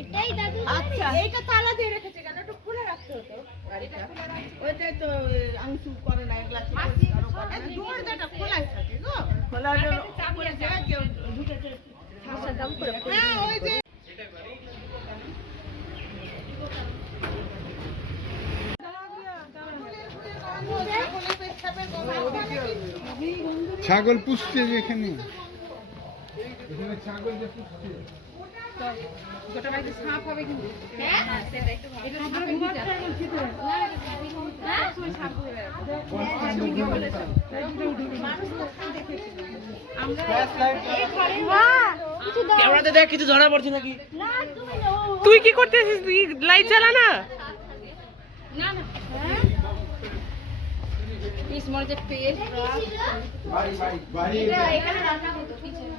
এটাই দাদু। আচ্ছা এইটা তালা দিয়ে রেখেছে কেন? একটু খুলে রাখতে হতো গাড়িটা। ওইটাই তো আংশু করে না এগুলা দরজাটা খোলাই থাকে গো। খোলা করে যায় কেউ ঢুকেছে। হ্যাঁ ওই যে ছাগল পুষছে যেখানে ছাগল যে পুষছে গোটা বাড়িতে সাপ হবে কিন্তু। হ্যাঁ সেটা একটু ক্যামেরাতে দেখ কিছু ধরা পড়ছে নাকি? তুই কি করতেছিস? তুই লাইট জ্বালা না। এখানে রান্না হতো পিছনে।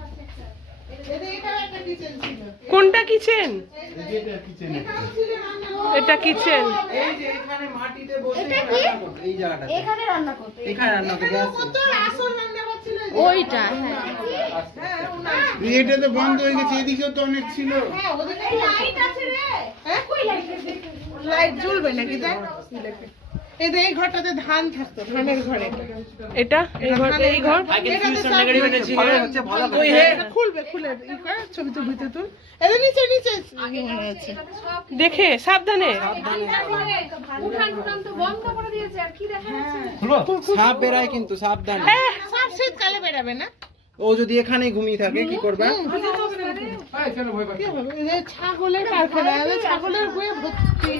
কোনটা কিচেন? এটা কিচেন। এই যে এখানে মাটিতে বসে রান্না করতে, এই জায়গাটা এখানে রান্না করতো। এখানে রান্না করতে গ্যাস ওইটা হ্যাঁ। এটা তো বন্ধ হয়ে গেছে, এদিকেও তো অনেক ছিল। লাইট আছে রে। হ্যাঁ কই লাইট আছে? লাইট জ্বলবে নাকি দেখ? এই যে এই ঘরটাতে ধান থাকতো, ধানের ঘরে। এটা এই ঘর, এই ঘর। খুলবে খুলে ছবি তো ভিতরে তুল। এই যে নিচে নিচে মনে আছে। দেখে সাবধানে। উঠান উঠান তো বন্ধ করে দিয়েছে আর কি দেখা যাচ্ছে? সাপ বেরায় কিন্তু সাবধান। সব শীতকালে বেরাবে না? ও যদি এখানেই ঘুমিয়ে থাকে কি করবে? কি হবে? এই যে ছাগলের কারখানা, এই যে ছাগলের গুয়ে ভর্তি।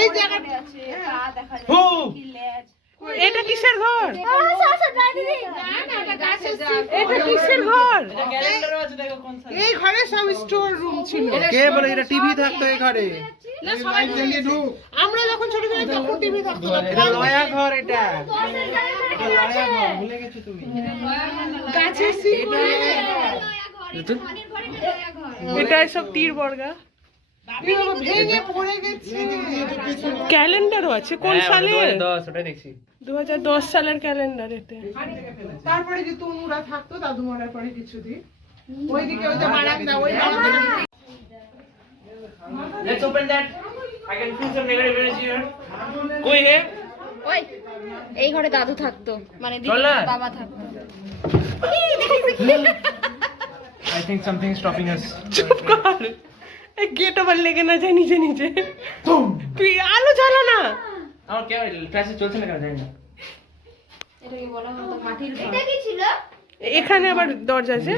এই জায়গাটা আছে পা দেখা যাচ্ছে কি লেজ। এটা কিসের ঘর? আচ্ছা ড্রাই দিদি। না না এটা গাছের এটা কিসের ঘর? এই ঘরে সব স্টোর রুম ছিল। কে বলে এটা টিভি থাকতো এই ঘরে? লাইট জ্বালিয়ে ঢুক। আমরা যখন ছোট ছিলাম তখন টিভি থাকতো না। এটা লয়া ঘর এটা। দশের গাড়ি এটা লয়া ঘর ভুলে গেছো তুমি। গাছের সিট এটা সব তীর বর্গা। ভেঙে পড়ে গেছে। ক্যালেন্ডারও আছে কোন সালে? 2010 ওটা দেখছি। 2010 সালের ক্যালেন্ডার এতে। তারপরে যে তনুরা থাকতো দাদু মরার পরে কিছুদিন ওইদিকে ওই যে বারান্দা ওই বারান্দা Let's open that. I can feel some negative energy here. कोई है? ওই এই ঘরে দাদু থাকতো মানে দিদি চল না। বাবা থাকতো। I think something is stopping us. চুপ কর। এই গেট আবার লেগে না যায় নিচে নিচে। তুই আলো জ্বালা না। আমার ক্যামেরা ফ্ল্যাশে চলছে না কেন জানি না। এটাকে বলা হতো মাটির ঘর। এটা কি ছিল? এখানে আবার দরজা আছে।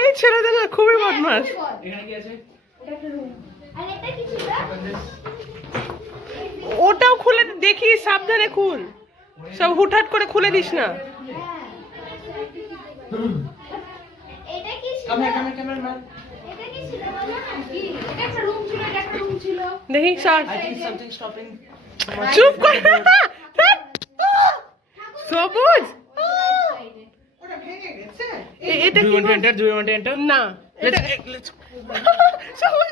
এই ছেলেদের না খুবই বদমাস। এখানে কি আছে? আর এটা কি ছিল? ওটাও খুলে দেখি সাবধানে খুল। সব হুটহাট করে খুলে দিস না। এটা কি ছিল? Cameraman. এটা কি ছিল বলো না? কি? এটা একটা রুম ছিল, এটা একটা রুম ছিল। দেখি সর। I think something stopping. চুপ কর। সবুজ। ওটা ভেঙে গেছে এটা Do কি you want to ঘর? enter? Do you want to enter? না। এটা Let's. সবুজ।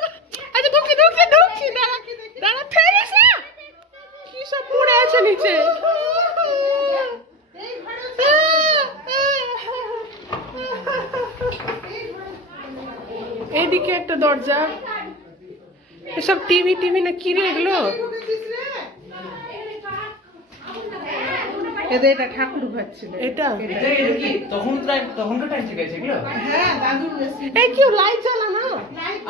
আচ্ছা ঢুকি ঢুকি ঢুকি দাঁড়া দাঁড়া ফেরিস না। কি সব পড়ে আছে নিচে। এইদিকে একটা দরজা। এসব টিভি টিভি না কি রে এগুলো? এদের এটা ঠাকুর ঘর ছিল এটা এটা কি? তখনকার টাইম থেকে আছে এগুলো? হ্যাঁ দাদুর বেশি এই কেউ লাইট জ্বালা না।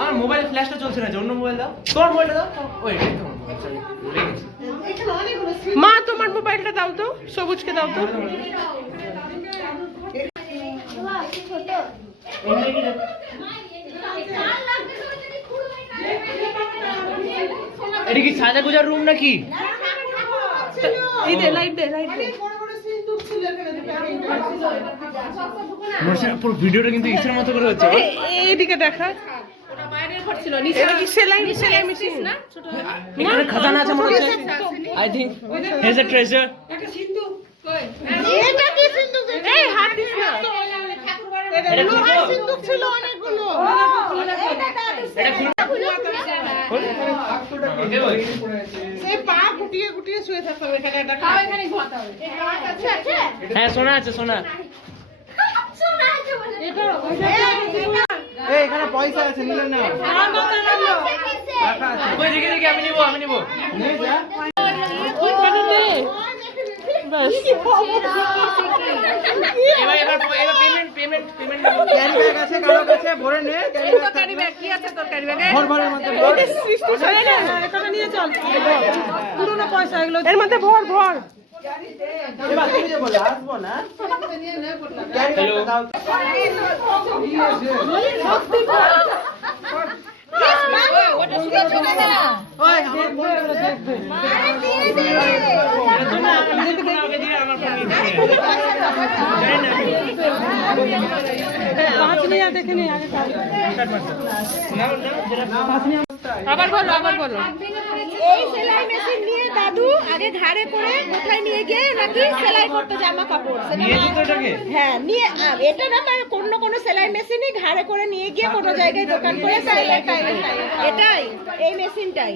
আমার মোবাইলে ফ্ল্যাশটা চলছে না, অন্য মোবাইল দাও। তোমার মোবাইলটা দাও। ওই এটা তোমার মোবাইল, সরি ভুলে গেছি। এখানে অনেকগুলো মা তোমার মোবাইলটা দাও তো, সবুজকে দাও তো। বাবা কি ছোট? এখানে কি দেখো? এটা কি সাজা গুজার রুম নাকি? এই দে লাইট দে লাইট দে। বড় বড় সিন্দুক ছিল এখানে পুরো ভিডিওটা কিন্তু ইসের মতো করে হচ্ছে। এইদিকে দেখা। এটা কি সেলাই সেলাই মেশিন না? এখানে খাজানা আছে মনে হচ্ছে। I think hedge a treasure. এটা কি সিন্দুক? এই হাত দিস না। এটা লোহার সিন্দুক ছিল অনেকগুলো। সেই পা গুটিয়ে গুটিয়ে শুয়ে থাকতাম এখানে একটা খাট। এখানে ঘুমাতে হবে। আচ্ছা আচ্ছা। হ্যাঁ সোনা আছে সোনা। শোনা আছে এই এখানে পয়সা আছে নিলেন না ওই দেখে দেখে আমি নিব নিয়ে যা এবার পেমেন্ট ক্যারি ব্যাগ আছে কারো কাছে ভরে নে ক্যারি ব্যাগ কি আছে তোর ক্যারি ব্যাগে? ভরের মধ্যে ভর এটা নিয়ে চল পুরোনো পয়সা এগুলো এর মধ্যে ভর এবার তুমি যে বলে আসবো না ক্যারি ব্যাগটা দাও ওটা শুনে চলে যা। ওই আমার ফোনটা দেখবে পাঁচ নিয়ে দেখে নে আগে আবার বলো এই সেলাই মেশিন নিয়ে দাদু আগে ঘাড়ে করে কোথায় নিয়ে গিয়ে নাকি সেলাই করতে জামা কাপড় হ্যাঁ নিয়ে এটা না মানে কোনো সেলাই মেশিনই ঘাড়ে করে নিয়ে গিয়ে কোনো জায়গায় দোকান করে সেলাই এটাই এই মেশিনটাই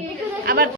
আবার